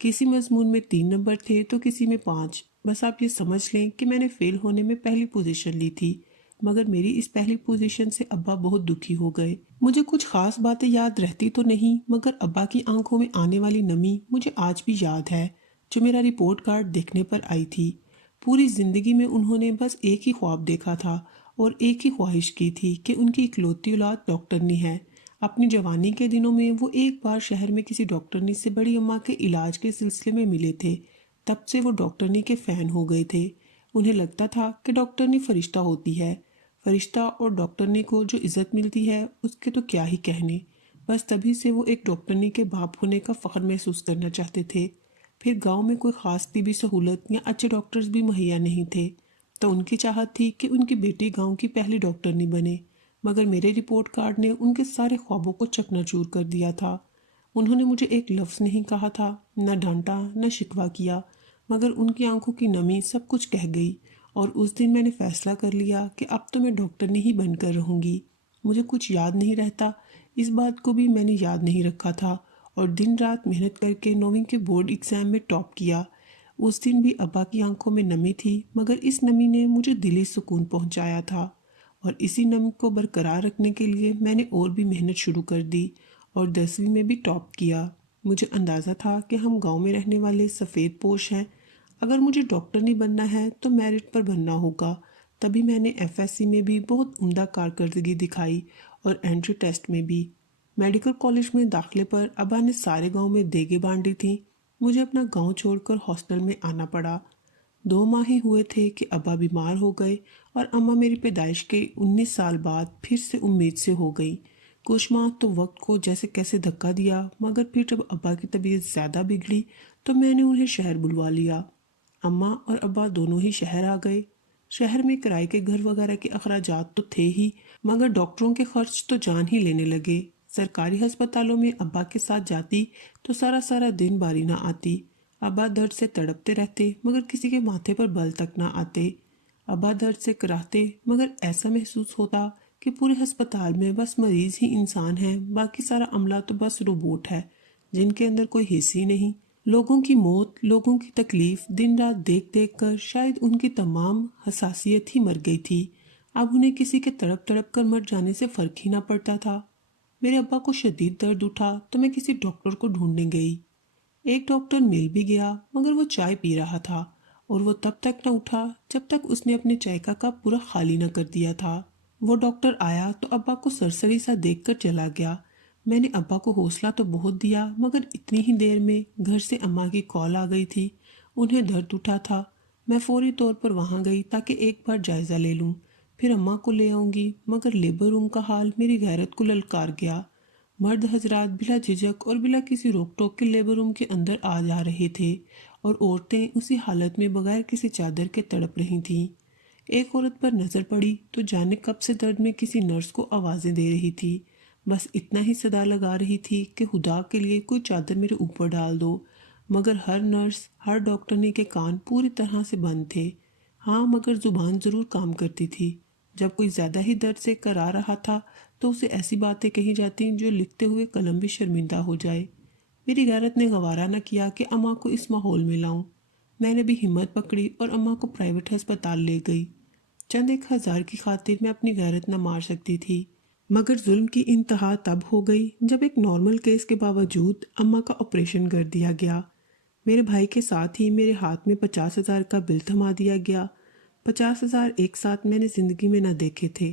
کسی مضمون میں 3 نمبر تھے تو کسی میں 5۔ بس آپ یہ سمجھ لیں کہ میں نے فیل ہونے میں پہلی پوزیشن لی تھی، مگر میری اس پہلی پوزیشن سے ابا بہت دکھی ہو گئے۔ مجھے کچھ خاص باتیں یاد رہتی تو نہیں، مگر ابا کی آنکھوں میں آنے والی نمی مجھے آج بھی یاد ہے، جو میرا رپورٹ کارڈ دیکھنے پر آئی تھی۔ پوری زندگی میں انہوں نے بس ایک ہی خواب دیکھا تھا اور ایک ہی خواہش کی تھی کہ ان کی اکلوتی اولاد ڈاکٹرنی ہے۔ اپنی جوانی کے دنوں میں وہ ایک بار شہر میں کسی ڈاکٹرنی سے بڑی اماں کے علاج کے سلسلے میں ملے تھے۔ تب سے وہ ڈاکٹرنی کے فین ہو گئے تھے۔ انہیں لگتا تھا کہ ڈاکٹرنی فرشتہ ہوتی ہے۔ فرشتہ اور ڈاکٹرنی کو جو عزت ملتی ہے اس کے تو کیا ہی کہنے۔ بس تبھی سے وہ ایک ڈاکٹرنی کے باپ ہونے کا فخر محسوس کرنا چاہتے تھے۔ پھر گاؤں میں کوئی خاص طبی سہولت یا اچھے ڈاکٹرز بھی مہیا نہیں تھے، تو ان کی چاہت تھی کہ ان کی بیٹی گاؤں کی پہلی ڈاکٹرنی بنے، مگر میرے رپورٹ کارڈ نے ان کے سارے خوابوں کو چکنا چور کر دیا تھا۔ انہوں نے مجھے ایک لفظ نہیں کہا تھا، نہ ڈانٹا نہ شکوہ کیا، مگر ان کی آنکھوں کی نمی سب کچھ کہہ گئی، اور اس دن میں نے فیصلہ کر لیا کہ اب تو میں ڈاکٹرنی ہی بن کر رہوں گی۔ مجھے کچھ یاد نہیں رہتا، اس بات کو بھی میں نے یاد نہیں رکھا تھا، اور دن رات محنت کر کے 9ویں کے بورڈ ایگزام میں ٹاپ کیا۔ اس دن بھی ابا کی آنکھوں میں نمی تھی، مگر اس نمی نے مجھے دلی سکون پہنچایا تھا، اور اسی نمی کو برقرار رکھنے کے لیے میں نے اور بھی محنت شروع کر دی اور 10ویں میں بھی ٹاپ کیا۔ مجھے اندازہ تھا کہ ہم گاؤں میں رہنے والے سفید پوش ہیں، اگر مجھے ڈاکٹر نہیں بننا ہے تو میرٹ پر بننا ہوگا۔ تبھی میں نے FSC میں بھی بہت عمدہ کارکردگی دکھائی اور انٹری ٹیسٹ میں بھی۔ میڈیکل کالج میں داخلے پر ابا نے سارے گاؤں میں دیگیں بانٹی تھیں۔ مجھے اپنا گاؤں چھوڑ کر ہاسٹل میں آنا پڑا۔ 2 ماہ ہی ہوئے تھے کہ ابا بیمار ہو گئے اور اماں میری پیدائش کے 19 سال بعد پھر سے امید سے ہو گئی۔ کچھ ماہ تو وقت کو جیسے کیسے دھکا دیا، مگر پھر جب ابا کی طبیعت زیادہ بگڑی تو میں نے انہیں شہر بلوا لیا۔ اماں اور ابا دونوں ہی شہر آ گئے۔ شہر میں کرائے کے گھر وغیرہ کے اخراجات تو تھے ہی، مگر ڈاکٹروں کے خرچ تو جان ہی لینے لگے۔ سرکاری ہسپتالوں میں ابا کے ساتھ جاتی تو سارا سارا دن باری نہ آتی۔ ابا درد سے تڑپتے رہتے مگر کسی کے ماتھے پر بل تک نہ آتے۔ ابا درد سے کراہتے مگر ایسا محسوس ہوتا کہ پورے ہسپتال میں بس مریض ہی انسان ہیں، باقی سارا عملہ تو بس روبوٹ ہے جن کے اندر کوئی حس ہی نہیں۔ لوگوں کی موت، لوگوں کی تکلیف دن رات دیکھ دیکھ کر شاید ان کی تمام حساسیت ہی مر گئی تھی۔ اب انہیں کسی کے تڑپ تڑپ کر مر جانے سے فرق ہی نہ پڑتا تھا۔ میرے ابا کو شدید درد اٹھا تو میں کسی ڈاکٹر کو ڈھونڈنے گئی۔ ایک ڈاکٹر مل بھی گیا مگر وہ چائے پی رہا تھا، اور وہ تب تک نہ اٹھا جب تک اس نے اپنے چائے کا کپ پورا خالی نہ کر دیا تھا۔ وہ ڈاکٹر آیا تو ابا کو سرسری سا دیکھ کر چلا گیا۔ میں نے ابا کو حوصلہ تو بہت دیا، مگر اتنی ہی دیر میں گھر سے اماں کی کال آ گئی تھی۔ انہیں درد اٹھا تھا۔ میں فوری طور پر وہاں گئی تاکہ ایک بار جائزہ لے لوں، پھر اماں کو لے آؤں گی، مگر لیبر روم کا حال میری غیرت کو للکار گیا۔ مرد حضرات بلا جھجک اور بلا کسی روک ٹوک کے لیبر روم کے اندر آ جا رہے تھے، اور عورتیں اسی حالت میں بغیر کسی چادر کے تڑپ رہی تھیں۔ ایک عورت پر نظر پڑی تو جانے کب سے درد میں کسی نرس کو آوازیں دے رہی تھی، بس اتنا ہی صدا لگا رہی تھی کہ خدا کے لیے کوئی چادر میرے اوپر ڈال دو، مگر ہر نرس، ہر ڈاکٹرنی کے کان پوری طرح سے بند تھے۔ ہاں، مگر زبان ضرور کام کرتی تھی۔ جب کوئی زیادہ ہی درد سے کرا رہا تھا تو اسے ایسی باتیں کہی جاتی جو لکھتے ہوئے قلم بھی شرمندہ ہو جائے۔ میری غیرت نے گوارا نہ کیا کہ اماں کو اس ماحول میں لاؤں۔ میں نے بھی ہمت پکڑی اور اماں کو پرائیویٹ ہسپتال لے گئی۔ چند 1,000 کی خاطر میں اپنی غیرت نہ مار سکتی تھی، مگر ظلم کی انتہا تب ہو گئی جب ایک نارمل کیس کے باوجود اماں کا آپریشن کر دیا گیا۔ میرے بھائی کے ساتھ ہی میرے ہاتھ میں 50,000 کا بل تھما دیا گیا۔ 50,000 ایک ساتھ میں نے زندگی میں نہ دیکھے تھے۔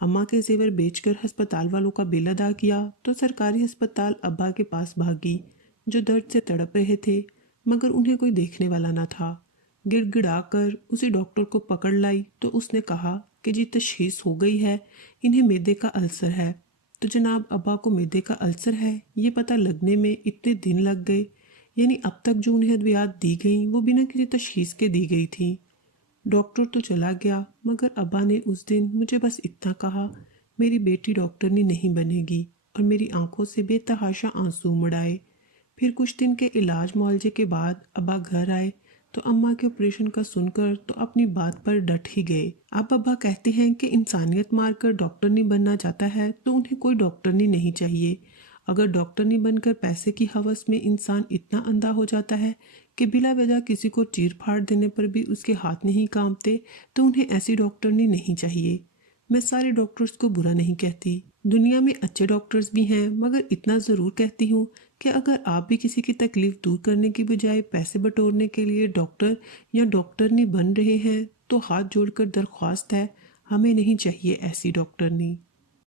اماں کے زیور بیچ کر ہسپتال والوں کا بل ادا کیا تو سرکاری ہسپتال ابا کے پاس بھاگی، جو درد سے تڑپ رہے تھے، مگر انہیں کوئی دیکھنے والا نہ تھا۔ گڑ گڑا کر اسی ڈاکٹر کو پکڑ لائی تو اس نے کہا کہ جی تشخیص ہو گئی ہے، انہیں معدے کا السر ہے۔ تو جناب ابا کو معدے کا السر ہے، یہ پتہ لگنے میں اتنے دن لگ گئے، یعنی اب تک جو انہیں ادویات دی گئیں وہ بنا کسی تشخیص کے دی گئی تھیں۔ ڈاکٹر تو چلا گیا، مگر ابا نے اس دن مجھے بس اتنا کہا، میری بیٹی ڈاکٹرنی نہیں بنے گی، اور میری آنکھوں سے بے تحاشا آنسو مڑائے۔ پھر کچھ دن کے علاج معالجے کے بعد ابا گھر آئے تو اماں کے آپریشن کا سن کر تو اپنی بات پر ڈٹ ہی گئے۔ اب ابا کہتے ہیں کہ انسانیت مار کر ڈاکٹرنی بننا چاہتا ہے تو انہیں کوئی ڈاکٹرنی نہیں چاہیے۔ اگر ڈاکٹرنی بن کر پیسے کی ہوس میں انسان اتنا اندھا ہو جاتا ہے کہ بلا وجہ کسی کو چیر پھاڑ دینے پر بھی اس کے ہاتھ نہیں کانپتے تو انہیں ایسی ڈاکٹرنی نہیں چاہیے۔ میں سارے ڈاکٹرز کو برا نہیں کہتی، دنیا میں اچھے ڈاکٹرز بھی ہیں، مگر اتنا ضرور کہتی ہوں کہ اگر آپ بھی کسی کی تکلیف دور کرنے کی بجائے پیسے بٹورنے کے لیے ڈاکٹر یا ڈاکٹرنی بن رہے ہیں تو ہاتھ جوڑ کر درخواست ہے، ہمیں نہیں چاہیے ایسی ڈاکٹرنی۔